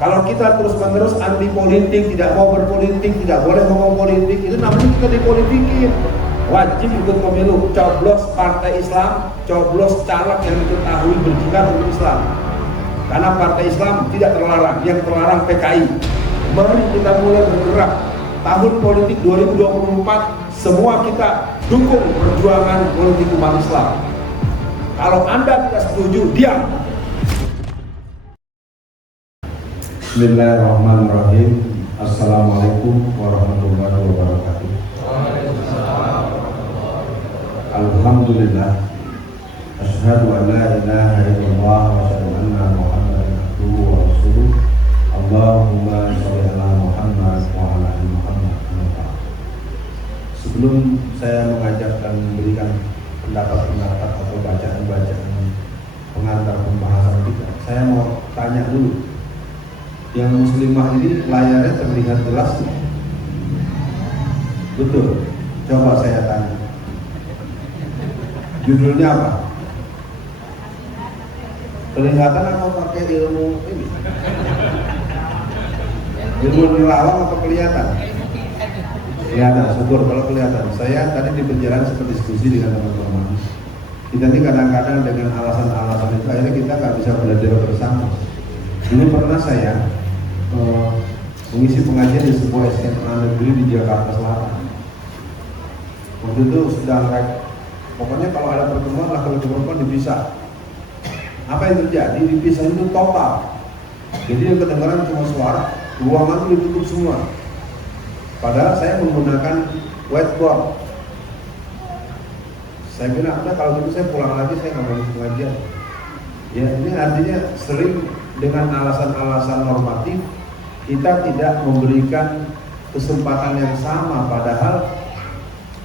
Kalau kita terus-menerus anti politik, tidak mau berpolitik, tidak boleh ngomong politik, itu namanya kita dipolitikin. Wajib ikut pemilu, coblos partai Islam, coblos caleg yang diketahui berjihad untuk Islam. Karena partai Islam tidak terlarang, yang terlarang PKI. Mari kita mulai bergerak. Tahun politik 2024, semua kita dukung perjuangan politik umat Islam. Kalau Anda tidak setuju, diam. Bismillahirrahmanirrahim. Assalamualaikum warahmatullahi wabarakatuh. Alhamdulillah. Asyhadu an la ilaha illallah wa asyhadu anna Muhammadan abduhu wa rasuluh. Allahumma shalli ala Muhammad wa ala ali Muhammad. Sebelum saya mengajak dan memberikan pendapat-pendapat atau bacaan-bacaan pengantar pembahasan kita, saya mau tanya dulu. Yang muslimah ini layarnya terlihat jelas? Betul. Coba saya tanya. Judulnya apa? Kelihatan atau pakai ilmu ini? Ilmu nerawang atau kelihatan? Kelihatan, syukur kalau kelihatan. Saya tadi di perjalanan sempat diskusi dengan teman-teman. Kita ini kadang-kadang dengan alasan-alasan itu akhirnya kita nggak bisa belajar bersama. Dulu pernah saya mengisi pengajian di sebuah SMA negeri di Jakarta Selatan. Waktu itu sedang pokoknya kalau ada pertemuan laki-laki perempuan dipisah. Apa yang terjadi? Dipisah itu total. Jadi yang kedengaran cuma suara, ruangan itu ditutup semua. Padahal saya menggunakan whiteboard. Saya bilang, udah kalau gitu saya pulang lagi, saya nggak mau pengajian. Ya, ini artinya sering dengan alasan-alasan normatif kita tidak memberikan kesempatan yang sama, padahal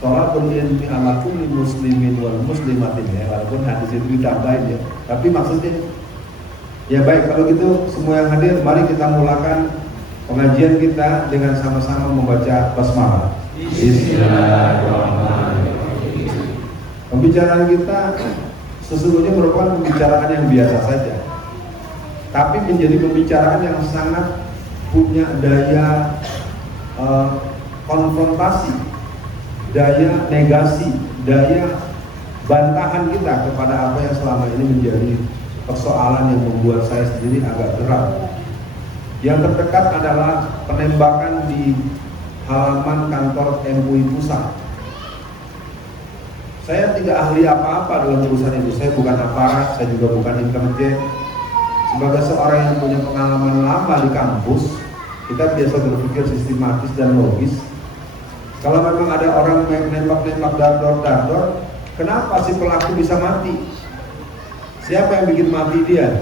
tolakul ilmi ala kulli muslimin wal muslimatin, ya, walaupun hadis itu ditambahin ya, tapi maksudnya ya baik. Kalau gitu semua yang hadir, mari kita mulakan pengajian kita dengan sama-sama membaca basmalah. Bismillahirrahmanirrahim. Pembicaraan kita sesungguhnya merupakan pembicaraan yang biasa saja, tapi menjadi pembicaraan yang sangat punya daya konfrontasi, daya negasi, daya bantahan kita kepada apa yang selama ini menjadi persoalan yang membuat saya sendiri agak berat. Yang terdekat adalah penembakan di halaman kantor MUI Pusat. Saya tidak ahli apa-apa dalam urusan itu. Saya bukan aparat, saya juga bukan intelijen. Sebagai seorang yang punya pengalaman lama di kampus, kita biasa berpikir sistematis dan logis. Kalau memang ada orang nembak-nembak dar-dor, kenapa si pelaku bisa mati? Siapa yang bikin mati dia?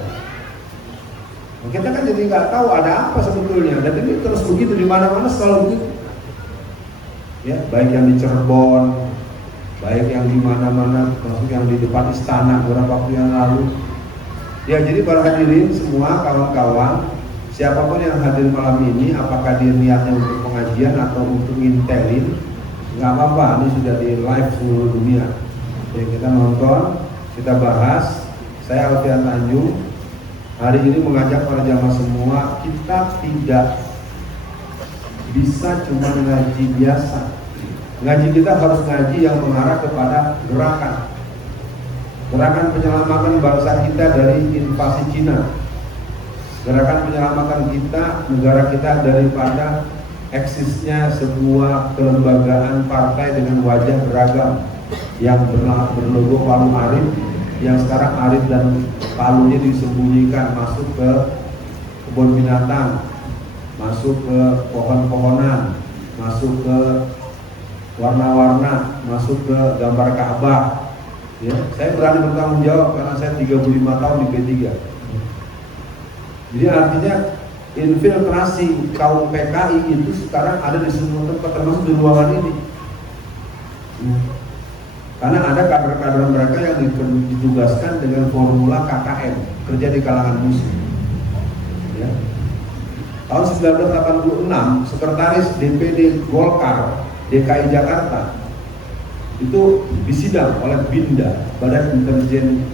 Kita kan jadi nggak tahu ada apa sebetulnya. Dan ini terus begitu di mana-mana selalu begitu. Ya, baik yang di Cirebon, baik yang di mana-mana, termasuk yang di depan istana beberapa waktu yang lalu. Ya, jadi para hadirin semua, kawan-kawan, siapapun yang hadir malam ini, apakah dia niatnya untuk pengajian atau untuk ngintelin, nggak apa-apa, ini sudah di live seluruh dunia. Ya, kita nonton, kita bahas. Saya Alfian Tanjung, hari ini mengajak para jamaah semua, kita tidak bisa cuma ngaji biasa. Ngaji kita harus ngaji yang mengarah kepada gerakan penyelamatan bangsa kita dari invasi Cina, gerakan penyelamatan kita, negara kita daripada eksisnya sebuah kelembagaan partai dengan wajah beragam yang berlogo Palu Arif, yang sekarang Arif dan Palunya disembunyikan, masuk ke kebun binatang, masuk ke pohon-pohonan, masuk ke warna-warna, masuk ke gambar Ka'bah. Ya, saya berani bertanggung jawab karena saya 35 tahun di P3. Jadi artinya infiltrasi kaum PKI itu sekarang ada di semua tempat, termasuk di ruangan ini. Karena ada kader-kader mereka yang ditugaskan dengan formula KKN, kerja di kalangan muslim. Ya. Tahun 1986, sekretaris DPD Golkar DKI Jakarta itu disidang oleh BINDA, Badan Intelijen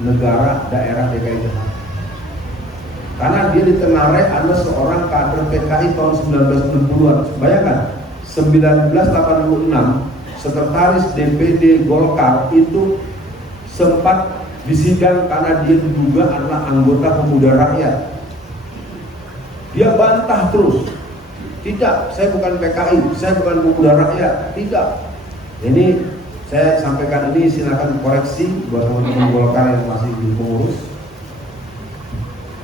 Negara Daerah DKI Jakarta. karena dia ditengarai adalah seorang kader PKI tahun 1960-an. Bayangkan 1986 sekretaris DPD Golkar itu sempat disidang karena dia diduga adalah anggota Pemuda Rakyat. Dia bantah terus, tidak, saya bukan PKI, saya bukan Pemuda Rakyat, tidak. Ini saya sampaikan ini, silakan koreksi buat teman-teman Golkar yang masih di pengurus.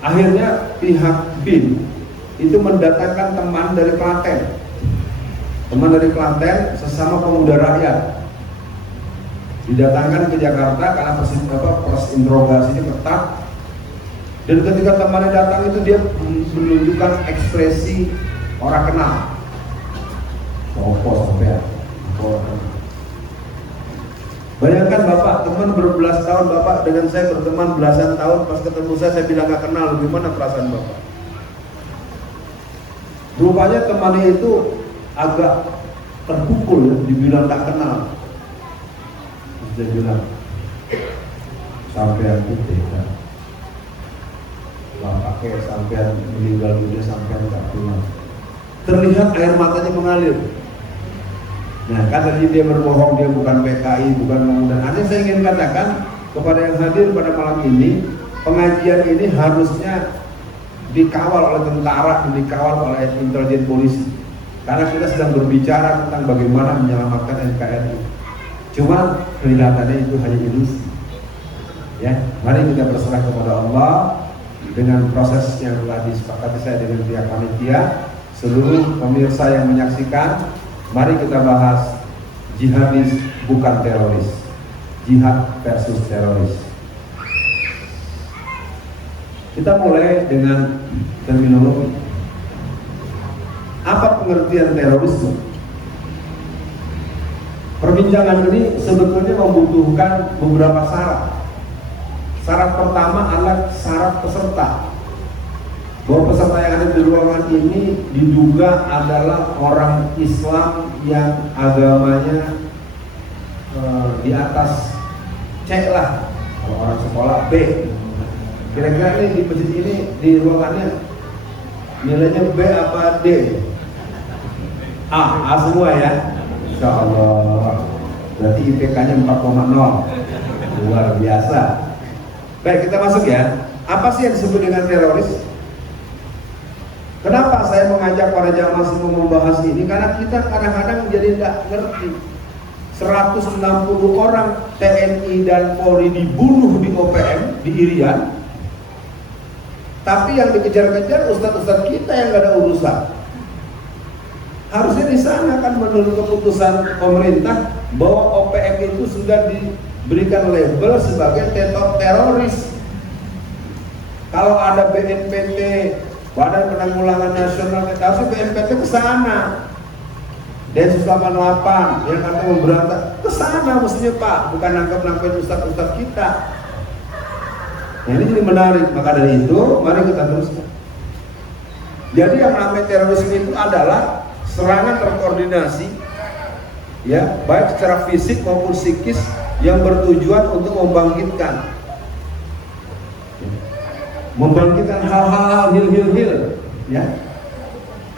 Akhirnya pihak BIN itu mendatangkan teman dari Klaten, sesama Pemuda Rakyat, didatangkan ke Jakarta karena proses interogasinya ketat. Dan ketika temannya datang itu dia menunjukkan ekspresi orang kenal. Sopo sampai. Bayangkan Bapak, teman berbelas tahun, Bapak dengan saya berteman belasan tahun, pas ketemu saya bilang gak kenal, gimana perasaan Bapak? Rupanya temannya itu agak terpukul, dibilang gak kenal. Terus dia bilang, sampean itu ya, Bapak kayak sampean meninggal dunia, sampean gak kenal. Terlihat air matanya mengalir. Nah, kan tadi dia berbohong, dia bukan PKI, bukan Pemuda. Hanya saya ingin katakan kepada yang hadir pada malam ini, pengajian ini harusnya dikawal oleh tentara dan dikawal oleh intelijen polisi. Karena kita sedang berbicara tentang bagaimana menyelamatkan NKRI. Cuma kelihatannya itu hanya ilusi. Ya, mari kita berserah kepada Allah dengan proses yang telah disepakati saya dengan pihak panitia. Seluruh pemirsa yang menyaksikan, mari kita bahas jihadis bukan teroris, jihad versus teroris. Kita mulai dengan terminologi. Apa pengertian terorisme? Perbincangan ini sebetulnya membutuhkan beberapa syarat. Syarat pertama adalah syarat peserta. Bahwa peserta yang ada di ruangan ini diduga adalah orang Islam yang agamanya di atas C lah, kalau orang sekolah B. Kira-kira ini di masjid ini di ruangannya nilainya B apa D? A semua ya. Insya Allah. Berarti IPK-nya 4,0. Luar biasa. Baik, kita masuk ya. Apa sih yang disebut dengan teroris? Kenapa saya mengajak para jamaah semua membahas ini? Karena kita kadang-kadang jadi tidak ngerti. 160 orang TNI dan Polri dibunuh di OPM, di Irian. Tapi yang dikejar-kejar ustadz-ustadz kita yang gak ada urusan. Harusnya di sana kan menurut keputusan pemerintah bahwa OPM itu sudah diberikan label sebagai teroris. Kalau ada BNPT, Badan Penanggulangan Nasional, harusnya BNPT ke sana. Densus 88 yang akan memberantas ke sana mestinya Pak, bukan nangkep-nangkep ustadz-ustadz kita. Nah, ini jadi menarik. Maka dari itu, mari kita teruskan. Jadi yang namanya terorisme itu adalah serangan terkoordinasi, ya, baik secara fisik maupun psikis yang bertujuan untuk membangkitkan hal-hal hil, ya.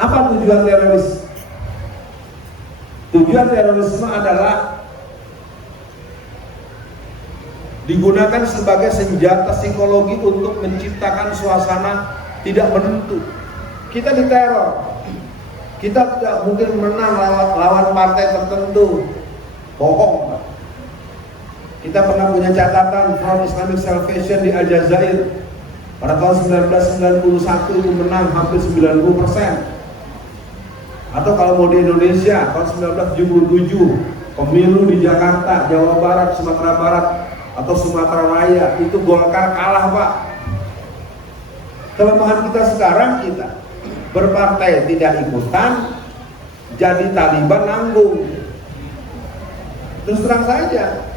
Apa tujuan teroris? Tujuan terorisme adalah digunakan sebagai senjata psikologi untuk menciptakan suasana tidak menentu. Kita diteror, kita tidak mungkin menang lawan partai tertentu. Bohong, Pak. Kita pernah punya catatan Front Islamic Salvation di Aljazair. Pada tahun 1991 itu menang hampir 90%. Atau kalau mau di Indonesia tahun 1977 pemilu di Jakarta, Jawa Barat, Sumatera Barat atau Sumatera Raya itu Golkar kalah, Pak. Kelemahan kita sekarang, kita berpartai tidak ikutan, jadi Taliban nanggung. Terus terang saja,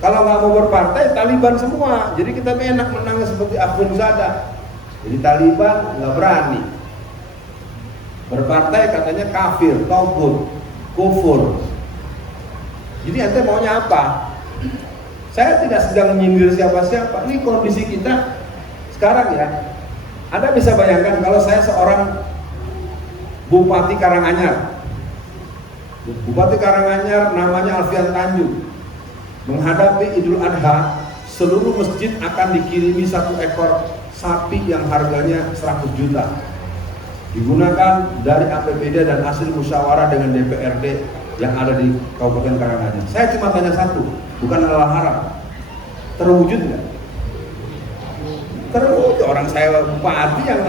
kalau nggak mau berpartai, Taliban semua. Jadi kita enak menangnya seperti Akhundzada. Jadi Taliban nggak berani. Berpartai katanya kafir, togut, kufur. Jadi ente maunya apa? Saya tidak sedang menyindir siapa-siapa. Ini kondisi kita sekarang ya. Anda bisa bayangkan kalau saya seorang Bupati Karanganyar. Bupati Karanganyar namanya Alfian Tanjung. Menghadapi Idul Adha, seluruh masjid akan dikirimi 1 ekor sapi yang harganya 100 juta. Digunakan dari APBD dan hasil musyawarah dengan DPRD yang ada di Kabupaten Karanganyar. Saya cuma tanya satu, bukan halal haram. Terwujud nggak? Terwujud. Orang saya bupati yang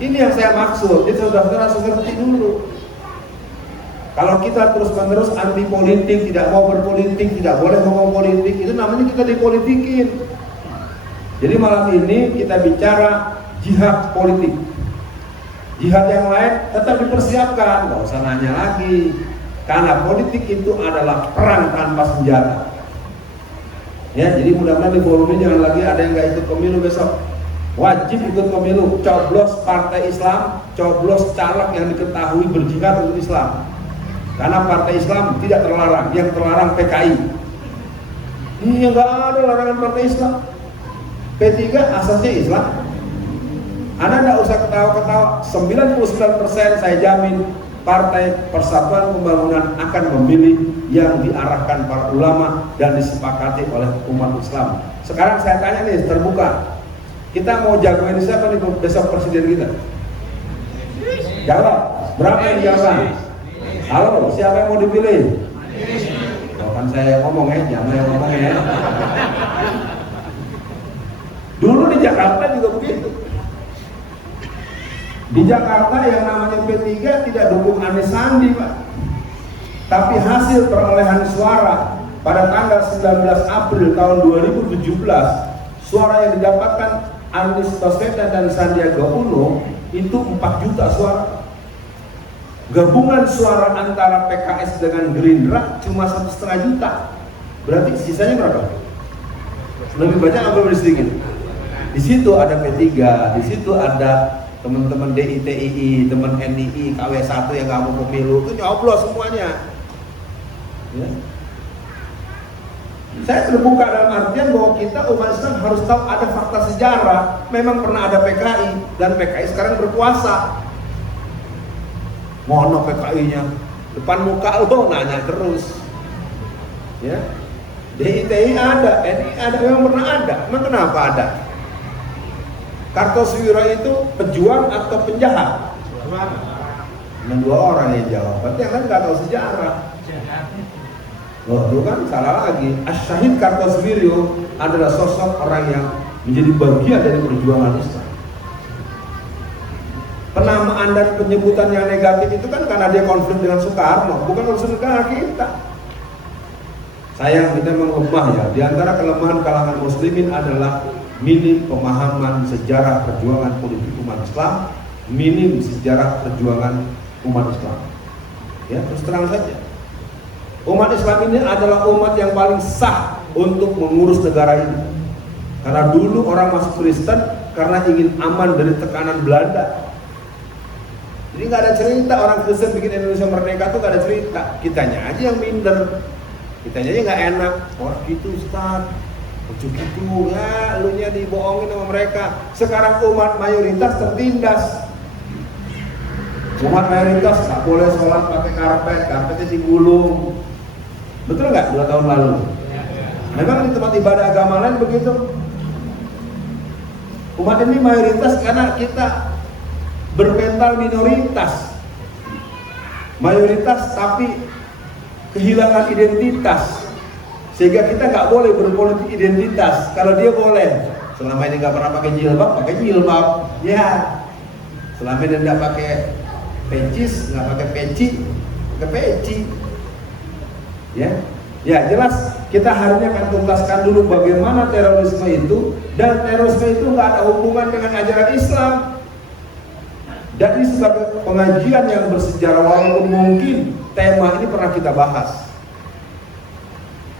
ini yang saya maksud. Jadi saudara-saudara harus ngerti dulu. Kalau kita terus-menerus anti politik, tidak mau berpolitik, tidak boleh ngomong politik, itu namanya kita dipolitikin. Jadi malam ini kita bicara jihad politik. Jihad yang lain tetap dipersiapkan, nggak usah nanya lagi. Karena politik itu adalah perang tanpa senjata. Ya, jadi mudah-mudahan di forum ini jangan lagi ada yang nggak ikut pemilu besok. Wajib ikut pemilu, coblos partai Islam, coblos caleg yang diketahui berjihad untuk Islam. Karena partai Islam tidak terlarang, yang terlarang PKI. Ini nggak ada larangan partai Islam. P3 asasnya Islam. Anda nggak usah ketawa-ketawa. 99% saya jamin Partai Persatuan Pembangunan akan memilih yang diarahkan para ulama dan disepakati oleh umat Islam. Sekarang saya tanya nih, terbuka. Kita mau jagoin siapa nih besok presiden kita? Jawab. Berapa yang jawab? Halo, siapa yang mau dipilih? Oh, kan saya ngomong ya, jangan yang ngomong ya. Dulu di Jakarta juga begitu. Di Jakarta yang namanya P3 tidak dukung Anies Sandi, Pak. Tapi hasil perolehan suara pada tanggal 19 April tahun 2017, suara yang didapatkan Anies Baswedan dan Sandiaga Uno itu 4 juta suara. Gabungan suara antara PKS dengan Gerindra cuma 1,5 juta. Berarti sisanya berapa? Lebih banyak atau lebih sedikit? Di situ ada P3, di situ ada teman-teman DITII, teman NII, KW1 yang nggak mau pemilu, itu nyoblos semuanya. Ya. Saya terbuka dalam artian bahwa kita umat Islam harus tahu ada fakta sejarah. Memang pernah ada PKI dan PKI sekarang berkuasa. Mana PKI-nya? Depan muka lo nanya terus. Ya. DITII ada, NII ada, memang pernah ada. Memang kenapa ada? Kartosuwiro itu pejuang atau penjahat? Nah, 2 orang yang jawab. Berarti yang lain nggak tahu sejarah. Oh, itu kan salah lagi. As-Syahid Kartosuwiro adalah sosok orang yang menjadi bagian dari perjuangan Islam. Penamaan dan penyebutan yang negatif itu kan karena dia konflik dengan Soekarno, bukan urusan negara kita. Sayang kita memang lemah ya. Di antara kelemahan kalangan muslimin adalah minim pemahaman sejarah perjuangan politik umat Islam, minim sejarah perjuangan umat Islam. Ya, terus terang saja. Umat Islam ini adalah umat yang paling sah untuk mengurus negara ini. Karena dulu orang masuk Kristen karena ingin aman dari tekanan Belanda. Jadi nggak ada cerita orang Kristen bikin Indonesia merdeka tuh nggak ada cerita. Kitanya aja yang minder, kitanya aja nggak enak. Orang gitu Ustaz. Lucu gitu, ya lu nya dibohongin sama mereka. Sekarang umat mayoritas tertindas. Umat mayoritas nggak boleh sholat pakai karpet, karpetnya digulung. Betul nggak 2 tahun lalu? Memang di tempat ibadah agama lain begitu. Umat ini mayoritas karena kita bermental minoritas. Mayoritas tapi kehilangan identitas. Sehingga kita nggak boleh berpolitik identitas. Kalau dia boleh, selama ini nggak pernah pakai jilbab, ya. Selama ini nggak pakai pencis, nggak pakai peci, ya. Ya jelas kita hari ini akan tuntaskan dulu bagaimana terorisme itu, dan terorisme itu nggak ada hubungan dengan ajaran Islam. Dan ini sebagai pengajian yang bersejarah, walaupun mungkin tema ini pernah kita bahas.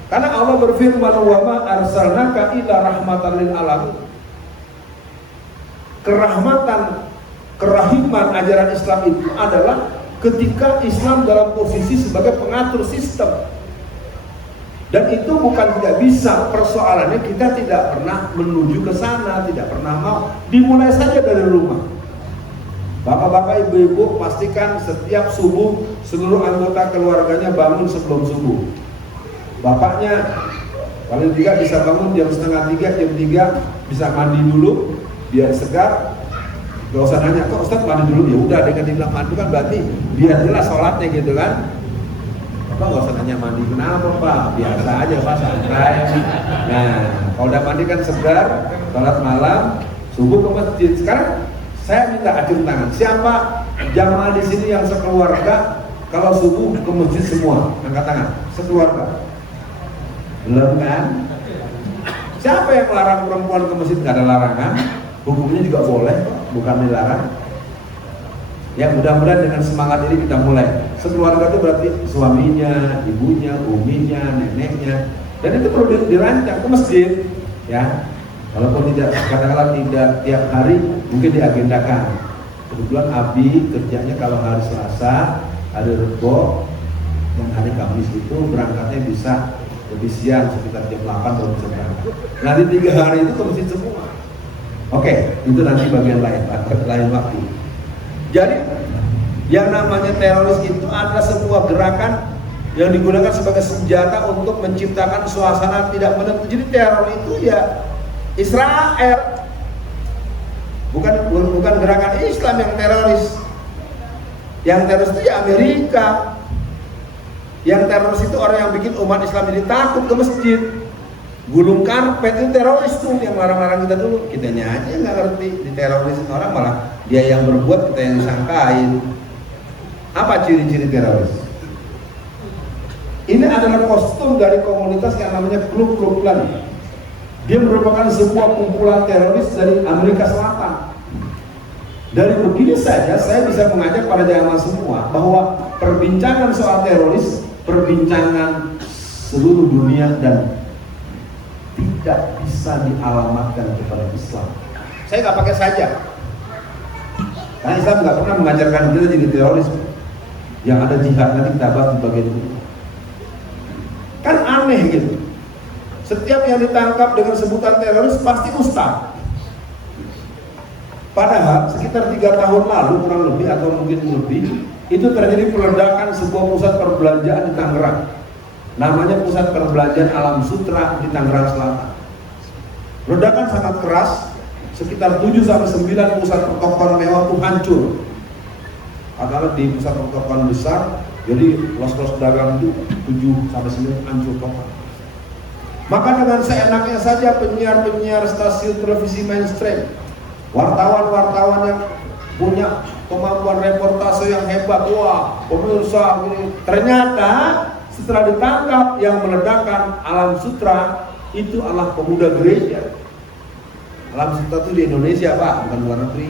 Karena Allah berfirman, wa ma arsalnaka illa rahmatan lil alamin. Kerahmatan, kerahiman ajaran Islam itu adalah ketika Islam dalam posisi sebagai pengatur sistem. Dan itu bukan tidak bisa, persoalannya kita tidak pernah menuju ke sana, tidak pernah mau. Dimulai saja dari rumah. Bapak-bapak, ibu-ibu, pastikan setiap subuh seluruh anggota keluarganya bangun sebelum subuh. Bapaknya paling tidak bisa bangun jam setengah 3, jam 3 bisa mandi dulu biar segar. Gak usah nanya, kok Ustaz mandi dulu? Ya udah, dengan dibilang mandi kan berarti biar jelas sholatnya gitu kan. Bapak gak usah nanya mandi kenapa Pak, biasa aja Pak, santai. Nah, kalau udah mandi kan segar, sholat malam, subuh ke masjid. Sekarang saya minta acung tangan, siapa jamaah di sini yang sekeluarga kalau subuh ke masjid semua? Angkat tangan, sekeluarga. Belum kan? Siapa yang melarang perempuan ke masjid? Gak ada larangan, hukumnya juga boleh, bukan dilarang. Ya, mudah-mudahan dengan semangat ini kita mulai. Sekeluarga itu berarti suaminya, ibunya, uminya, neneknya, dan itu perlu dirancang ke masjid, ya. Walaupun tidak, katakanlah tidak tiap hari, mungkin diagendakan. Kebetulan Abi kerjanya kalau hari Selasa, hari Rebo, dan hari Kamis itu berangkatnya bisa lebih siang, sekitar jam 8 baru bisa berangkat. Nanti 3 hari itu ke masjid semua. Oke, itu nanti bagian lain waktu. Jadi yang namanya teroris itu adalah sebuah gerakan yang digunakan sebagai senjata untuk menciptakan suasana tidak menentu. Jadi teror itu ya Israel, bukan gerakan Islam yang teroris. Yang teroris itu ya Amerika. Yang teroris itu orang yang bikin umat Islam jadi takut ke masjid. Gulung karpet itu teroris tuh, yang larang-larang kita dulu. Kitanya aja nggak ngerti, diterorisin orang, malah dia yang berbuat, kita yang disangkain. Apa ciri-ciri teroris? Ini adalah kostum dari komunitas yang namanya Klub Klan. Dia merupakan sebuah kumpulan teroris dari Amerika Selatan. Dari begini saja saya bisa mengajak para jamaah semua bahwa perbincangan soal teroris, perbincangan seluruh dunia dan tidak bisa dialamatkan kepada Islam. Saya nggak pakai saja, karena Islam nggak pernah mengajarkan kita jadi teroris. Yang ada jihad, nanti kita bahas di bagian itu. Kan aneh gitu. Setiap yang ditangkap dengan sebutan teroris pasti ustaz. Padahal sekitar 3 tahun lalu kurang lebih atau mungkin lebih, itu terjadi peledakan sebuah pusat perbelanjaan di Tangerang. Namanya Pusat Perbelanjaan Alam Sutra di Tangerang Selatan. Ledakan sangat keras, sekitar 7-9 pusat pertokoan mewah itu hancur. Adalah di pusat pertokoan besar, jadi los-los dagang itu 7-9 hancur total. Maka dengan seenaknya saja penyiar-penyiar stasiun televisi mainstream, wartawan-wartawan yang punya kemampuan reportase yang hebat, wah pemirsa ini, ternyata setelah ditangkap yang meledakkan Alam Sutra itu adalah pemuda gereja. Alam Sutra itu di Indonesia Pak, bukan luar negeri.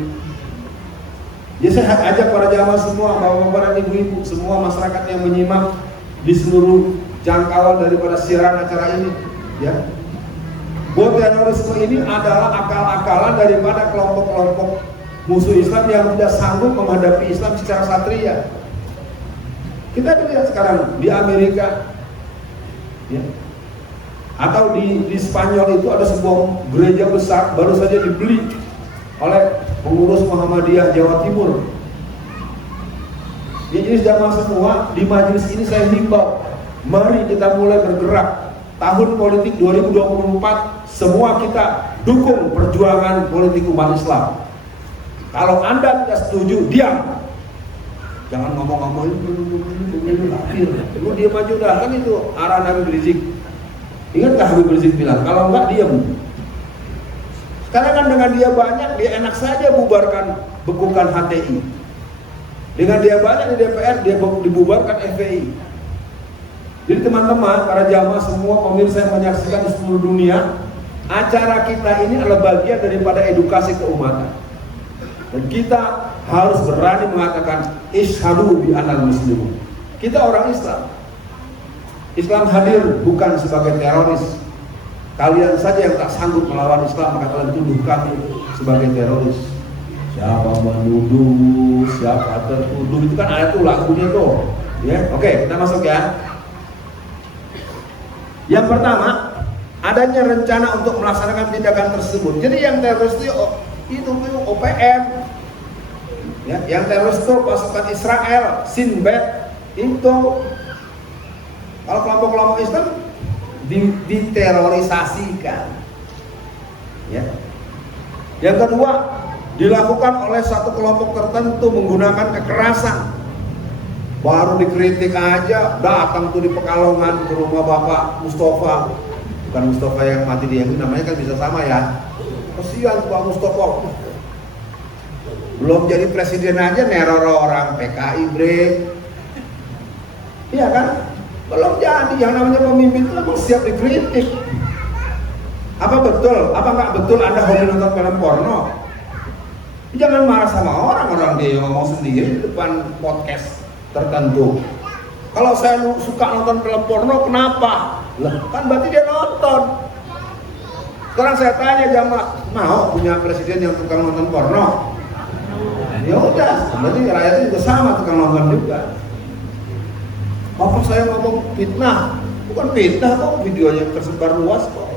Jadi saya ajak para jamaah semua, bapak-bapak dan ibu-ibu, semua masyarakat yang menyimak di seluruh jangkauan daripada siaran acara ini, ya. Bahwa terorisme ini adalah akal-akalan daripada kelompok-kelompok musuh Islam yang tidak sanggup menghadapi Islam secara satria. Kita lihat sekarang di Amerika, ya, atau di Spanyol itu ada sebuah gereja besar baru saja dibeli oleh pengurus Muhammadiyah Jawa Timur. Jadi jamaah semua di majelis ini saya himbau, mari kita mulai bergerak. Tahun politik 2024 semua kita dukung perjuangan politik umat Islam. Kalau Anda tidak setuju, diam. Jangan ngomong-ngomong ini kafir. Lu diam aja udah, kan itu arah Habib Rizik. Ingat gak Habib Rizik bilang, kalau enggak diam. Sekarang kan dengan dia banyak, dia enak saja bubarkan, bekukan HTI. Dengan dia banyak di DPR, dia dibubarkan FPI. Jadi teman-teman, para jamaah semua pemirsa yang menyaksikan di seluruh dunia, acara kita ini adalah bagian daripada edukasi keumatan. Dan kita harus berani mengatakan isyhadu bi annal muslimun. Kita orang Islam. Islam hadir bukan sebagai teroris. Kalian saja yang tak sanggup melawan Islam, maka kalian tuduh kami sebagai teroris. Siapa menuduh, siapa tertuduh, itu kan ada tuh lagunya tuh. Ya, oke, kita masuk ya. Yang pertama, adanya rencana untuk melaksanakan tindakan tersebut. Jadi yang teroris itu OPM, ya, yang teroris itu pasukan Israel, Shin Bet itu. Kalau kelompok-kelompok Islam diterorisasikan, ya. Yang kedua, dilakukan oleh satu kelompok tertentu menggunakan kekerasan. Baru dikritik aja, datang tuh di Pekalongan ke rumah Bapak Mustafa. Bukan Mustafa yang mati di MU, namanya kan bisa sama ya. Kasihan Pak Mustafa. Belum jadi presiden aja neror orang PKI break. Iya kan? Belum jadi, yang namanya pemimpin itu memang siap dikritik. Apa betul? Apa nggak betul Anda hobi nonton film porno? Jangan marah sama orang dia yang ngomong sendiri di depan podcast tertentu. Kalau saya suka nonton film porno, kenapa? Lah, kan berarti dia nonton. Sekarang saya tanya jamaah, mau punya presiden yang tukang nonton porno? Ya udah, berarti rakyatnya juga sama tukang nonton juga. Apa saya ngomong fitnah? Bukan fitnah kok, videonya tersebar luas kok.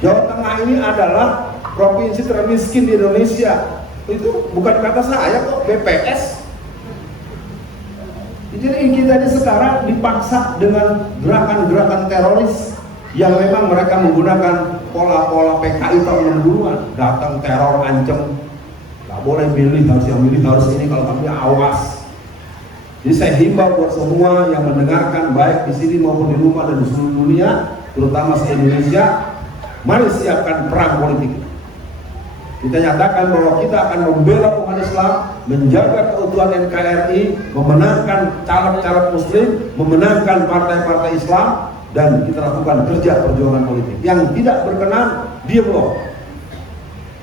Jawa Tengah ini adalah provinsi termiskin di Indonesia. Itu bukan kata saya kok, BPS. Jadi kita ini sekarang dipaksa dengan gerakan-gerakan teroris yang memang mereka menggunakan pola-pola PKI tahun 60-an. Datang teror, ancam, nggak boleh milih, harus yang milih harus ini, kalau kami awas. Jadi saya himbau buat semua yang mendengarkan baik di sini maupun di rumah dan di seluruh dunia, terutama di Indonesia, mari siapkan perang politik. Kita nyatakan bahwa kita akan membela umat Islam, menjaga keutuhan NKRI, memenangkan caleg-caleg Muslim, memenangkan partai-partai Islam, dan kita lakukan kerja perjuangan politik. Yang tidak berkenan, diam loh.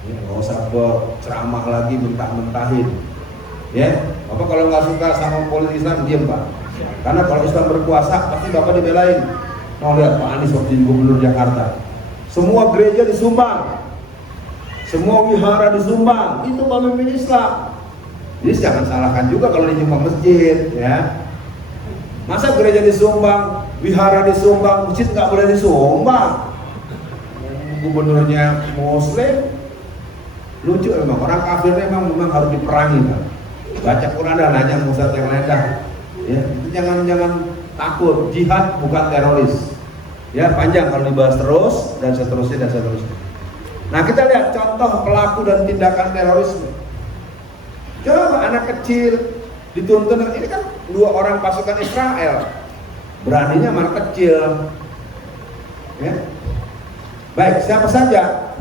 Ya, nggak usah ceramah lagi, mentah-mentahin. Ya, Bapak kalau nggak suka sama politik Islam, diam Pak. Karena kalau Islam berkuasa, pasti Bapak dibelain. Mau lihat Pak Anies waktu Gubernur Jakarta, semua gereja disumbang, semua wihara disumbang, itu pemimpin Islam. Jadi jangan salahkan juga kalau disumbang masjid, ya. Masa gereja disumbang, wihara disumbang, masjid nggak boleh disumbang? Gubernurnya Muslim, lucu memang. Orang kafirnya memang harus diperangi, Pak. Baca Quran dan nanya Ustaz yang lain dah. Ya, jangan takut. Jihad bukan teroris. Ya, panjang kalau dibahas terus dan seterusnya dan seterusnya. Nah, kita lihat contoh pelaku dan tindakan terorisme. Coba anak kecil dituntun, ini kan 2 orang pasukan Israel. Beraninya anak kecil. Ya. Baik, siapa saja?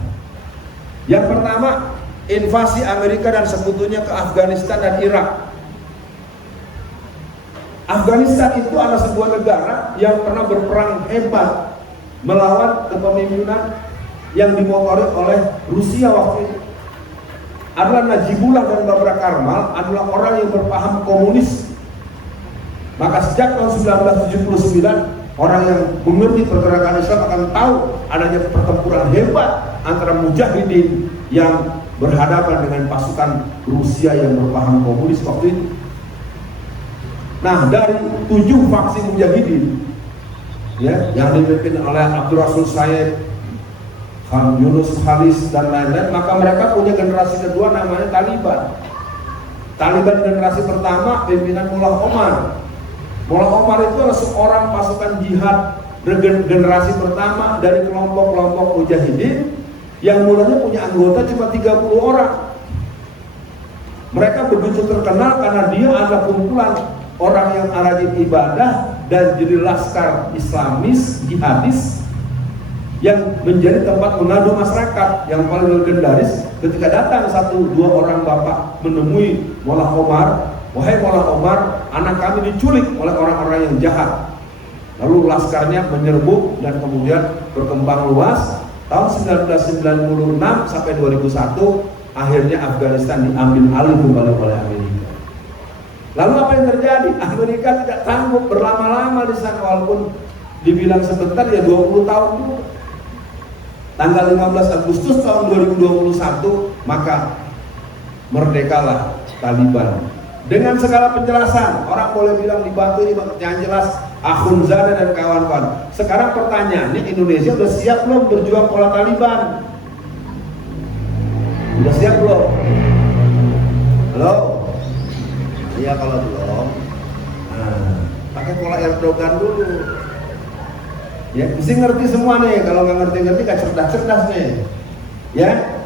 Yang pertama, invasi Amerika dan sekutunya ke Afghanistan dan Irak. Afghanistan itu adalah sebuah negara yang pernah berperang hebat melawan kepemimpinan yang dimotori oleh Rusia waktu itu. Adalah Najibullah dan Babra Karmal adalah orang yang berpaham komunis. Maka sejak tahun 1979 orang yang mengerti pergerakan Islam akan tahu adanya pertempuran hebat antara mujahidin yang berhadapan dengan pasukan Rusia yang berpaham komunis waktu itu. Nah, dari 7 faksi mujahidin, ya, yang dipimpin oleh Abdul Rasul Said, Khan Yunus Khalis dan lain-lain, maka mereka punya generasi kedua namanya Taliban. Taliban generasi pertama pimpinan Mullah Omar. Mullah Omar itu adalah seorang pasukan jihad generasi pertama dari kelompok-kelompok mujahidin yang mulanya punya anggota cuma 30 orang. Mereka begitu terkenal karena dia adalah kumpulan orang yang rajin ibadah dan jadi laskar Islamis, jihadis yang menjadi tempat mengadu masyarakat. Yang paling legendaris ketika datang 1-2 orang bapak menemui Mullah Omar, wahai Mullah Omar, anak kami diculik oleh orang-orang yang jahat. Lalu laskarnya menyerbu dan kemudian berkembang luas. Tahun 1996 sampai 2001 akhirnya Afghanistan diambil alih kembali oleh Amerika. Lalu apa yang terjadi? Amerika tidak sanggup berlama-lama di sana, walaupun dibilang sebentar ya 20 tahun dulu. Tanggal 15 Agustus tahun 2021 maka merdekalah Taliban. Dengan segala penjelasan, orang boleh bilang dibantu ini, yang jelas Akhundzada dan kawan-kawan. Sekarang pertanyaannya, Indonesia udah siap belum berjuang pola Taliban? Udah siap belum? Halo? Iya, kalau belum, nah, pakai pola Erdogan dulu. Ya, mesti ngerti semua nih. Kalau nggak ngerti-ngerti, nggak cerdas-cerdas nih. Ya,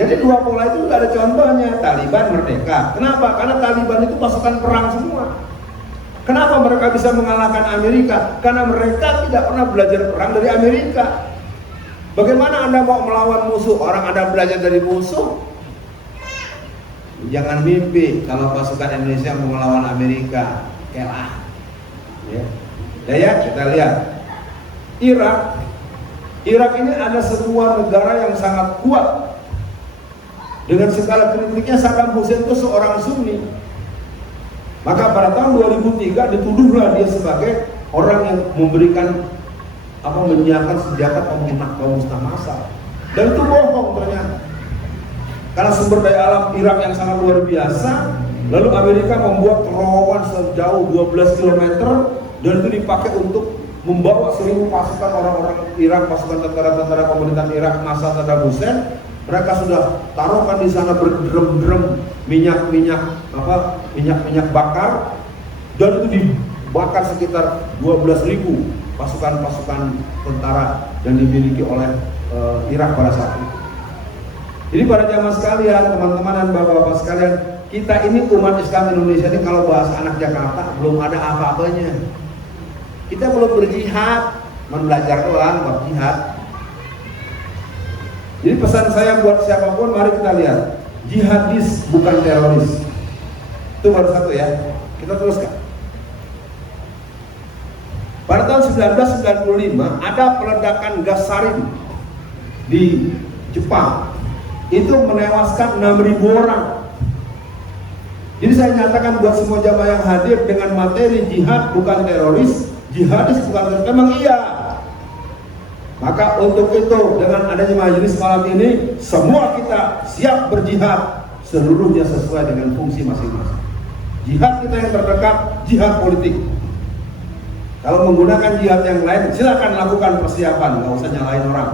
jadi dua pola itu nggak ada contohnya. Taliban merdeka. Kenapa? Karena Taliban itu pasukan perang semua. Kenapa mereka bisa mengalahkan Amerika? Karena mereka tidak pernah belajar perang dari Amerika. Bagaimana Anda mau melawan musuh? Orang Anda belajar dari musuh? Jangan mimpi kalau pasukan Indonesia mau melawan Amerika. Kalah. Ya, kita lihat. Irak ini ada sebuah negara yang sangat kuat. Dengan segala kritiknya, Saddam Hussein itu seorang Sunni. Maka pada tahun 2003 dituduhlah dia sebagai orang yang memberikan menyiapkan senjata pemusnah musnah massal. Dan itu bohong ternyata. Karena sumber daya alam Irak yang sangat luar biasa, lalu Amerika membuat terowongan sejauh 12 km dan itu dipakai untuk membawa 1.000 pasukan orang-orang Irak, pasukan tentara-tentara pemerintahan Irak masa Saddam Hussein. Mereka sudah taruhkan di sana berdrem-drem minyak bakar, dan itu dibakar sekitar 12.000 pasukan-pasukan tentara yang dimiliki oleh Irak pada saat itu. Jadi pada jamaah sekalian, teman-teman dan bapak-bapak sekalian, kita ini umat Islam Indonesia ini kalau bahasa anak Jakarta belum ada apa-apanya. Kita belum berjihad, belajar doang, berjihad. Jadi pesan saya buat siapapun, mari kita lihat, jihadis bukan teroris. Itu baru satu ya. Kita teruskan. Pada tahun 1995 ada peledakan gas sarin di Jepang. Itu menewaskan 6.000 orang. Jadi saya nyatakan buat semua jamaah yang hadir dengan materi jihad bukan teroris, jihadis bukan teroris, memang iya. Maka untuk itu dengan adanya majelis malam ini, semua kita siap berjihad, seluruhnya sesuai dengan fungsi masing-masing. Jihad kita yang terdekat, jihad politik. Kalau menggunakan jihad yang lain, silakan lakukan persiapan, nggak usah nyalain orang.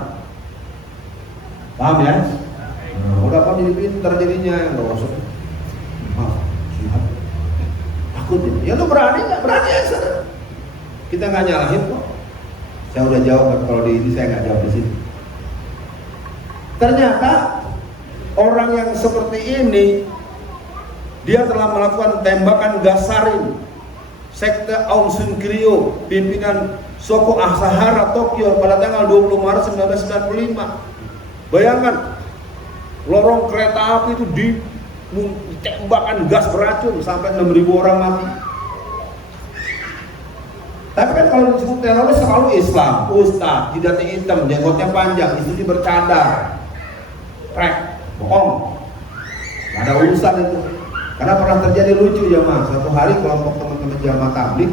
Paham ya? Udah apa jadi pintar jadinya, nggak usah. Jihad. Takut ya, lu berani nggak? Berani aja. Kita nggak nyalahin kok. Saya udah jawab, kalau di ini saya nggak jawab di sini. Ternyata orang yang seperti ini, dia telah melakukan tembakan gas sarin. Sekte Aung San Suu Kyi, pimpinan Soko Asahara Tokyo pada tanggal 20 Maret 1995. Bayangkan, lorong kereta api itu ditembakkan gas beracun sampai 6.000 orang mati. Tapi kan kalau disebut teroris selalu Islam, ustaz, jidatnya hitam, jenggotnya panjang, istri bercadar, bohong, gak ada urusan itu. Karena pernah terjadi lucu ya mas, satu hari kelompok teman-teman jamaah tabligh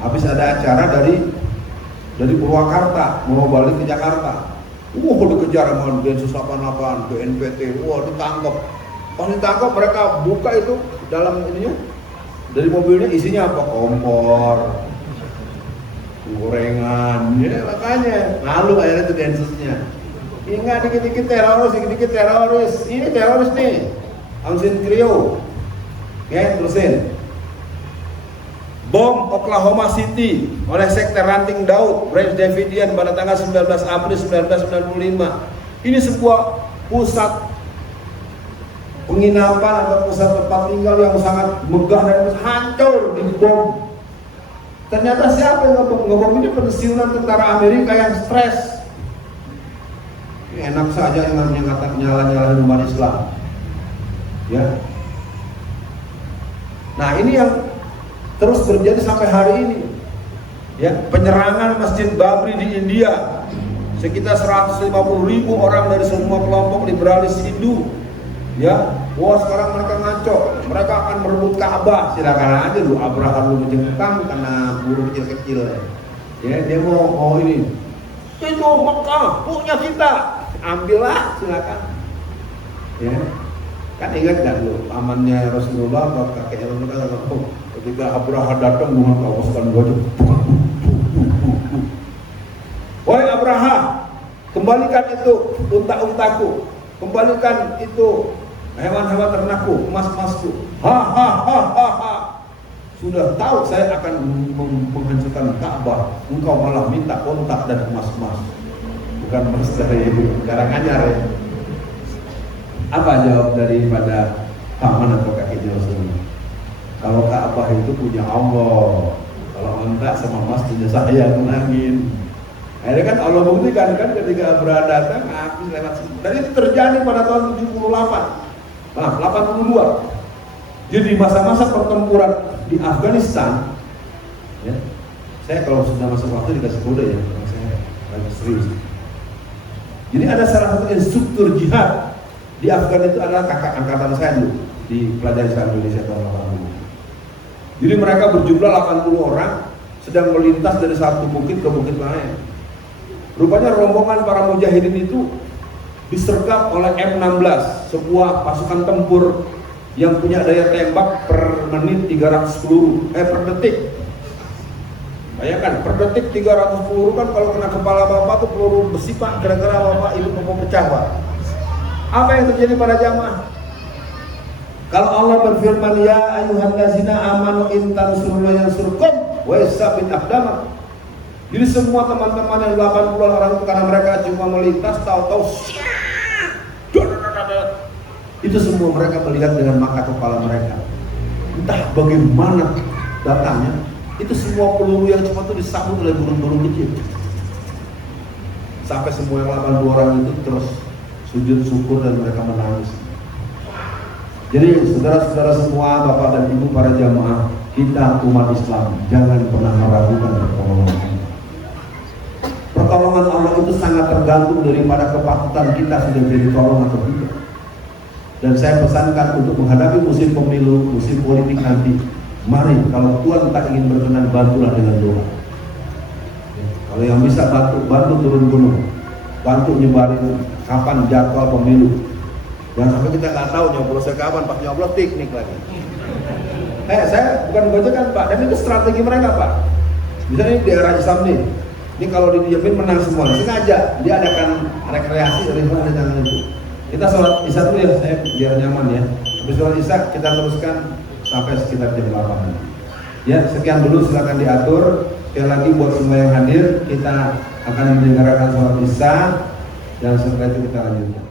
habis ada acara dari Purwakarta mau balik ke Jakarta. Dikejar sama Densus 88, BNPT, ditangkap. Pas ditangkap mereka buka itu dalam ininya, dari mobilnya isinya apa? Kompor, gorengan, ya makanya malu akhirnya itu Densusnya. Ingat dikit-dikit teroris, ini teroris nih, Aung San Suu Kyi. Oke, terusin. Bom Oklahoma City oleh sekte Ranting Daud, Branch Davidian pada tanggal 19 April 1995. Ini sebuah pusat penginapan atau pusat tempat tinggal yang sangat megah dan hancur dibom. Ternyata siapa yang ngebom ini? Pensiunan tentara Amerika yang stres. Ini enak saja yang nyala-nyalain umat Islam. Ya. Nah ini yang terus terjadi sampai hari ini. Ya, penyerangan Masjid Babri di India, sekitar 150.000 orang dari semua kelompok liberalis Hindu. Ya, sekarang mereka ngaco, mereka akan merebut Ka'bah. Silakan aja lu, Abraham lu menjengkang karena guru kecil-kecil ya. Dia mau ini. Itu Mekah punya kita, ambillah silakan. Ya. Kan ingat gak lu pamannya Rasulullah, kakek Rasulullah, ketika Abraha datang dengan pasukan gua kembalikan itu unta-untaku, kembalikan itu hewan-hewan ternakku, emas-emasku. Ha. Sudah tahu saya akan menghancurkan Ka'bah, engkau malah minta ontak dan emas-emas. Bukan emas dari Karanganyar ya. Apa jawab daripada paman atau kakeknya Rasulullah? Kalau Ka'bah itu punya Allah, kalau ontak sama emas punya saya menangin. Akhirnya kan Allah buktikan kan ketika Abraha datang habis lewat situ. Dan itu terjadi pada tahun 82. Jadi masa-masa pertempuran di Afghanistan, ya, saya kalau sudah masuk waktu dikasih kode ya, karena saya lagi serius. Jadi ada salah satu instruktur jihad di Afghanistan itu adalah kakak angkatan saya dulu di pelajaran Islam Indonesia tahun 80. Jadi mereka berjumlah 80 orang sedang melintas dari satu bukit ke bukit lain. Rupanya rombongan para mujahidin itu disergap oleh M16, sebuah pasukan tempur yang punya daya tembak per menit 300 peluru, per detik. Bayangkan, per detik 300 peluru kan kalau kena kepala bapak tuh peluru besi pak, kira-kira bapak ibu mau pecah pak. Apa yang terjadi pada jamaah? Kalau Allah berfirman, ya ayyuhallazina amanu in tansurullaha yansurkum wa yusabbit aqdamakum. Jadi semua teman-teman yang 80 orang itu karena mereka cuma melintas, tahu-tahu itu semua mereka melihat dengan mata kepala mereka. Entah bagaimana datangnya, itu semua peluru yang cuma itu disambut oleh burung-burung kecil. Sampai semua yang 82 orang itu terus sujud syukur dan mereka menangis. Jadi saudara-saudara semua, bapak dan ibu para jamaah, kita umat Islam jangan pernah meragukan pertolongan Allah. Pertolongan Allah itu sangat tergantung daripada kepatutan kita sudah jadi tolong atau tidak. Dan saya pesankan untuk menghadapi musim pemilu, musim politik nanti, mari kalau Tuhan tak ingin berkenan, bantulah dengan doa. Kalau yang bisa bantu turun gunung, bantu nyebarin kapan jadwal pemilu. Jangan sampai kita nggak tahu nyoblosnya kapan, pas nyoblos piknik lagi. Saya bukan gojekan Pak, dan itu strategi mereka Pak. Misalnya ini daerah Islam nih, ini kalau dijamin menang semua, sengaja dia adakan rekreasi dari mana jangan itu. Kita sholat isya dulu ya, saya biar nyaman ya. Habis sholat isya kita teruskan sampai sekitar jam 8. Ya, sekian dulu, silakan diatur. Sekali lagi buat semua yang hadir, kita akan mendengarkan sholat isya dan setelah itu kita lanjutkan.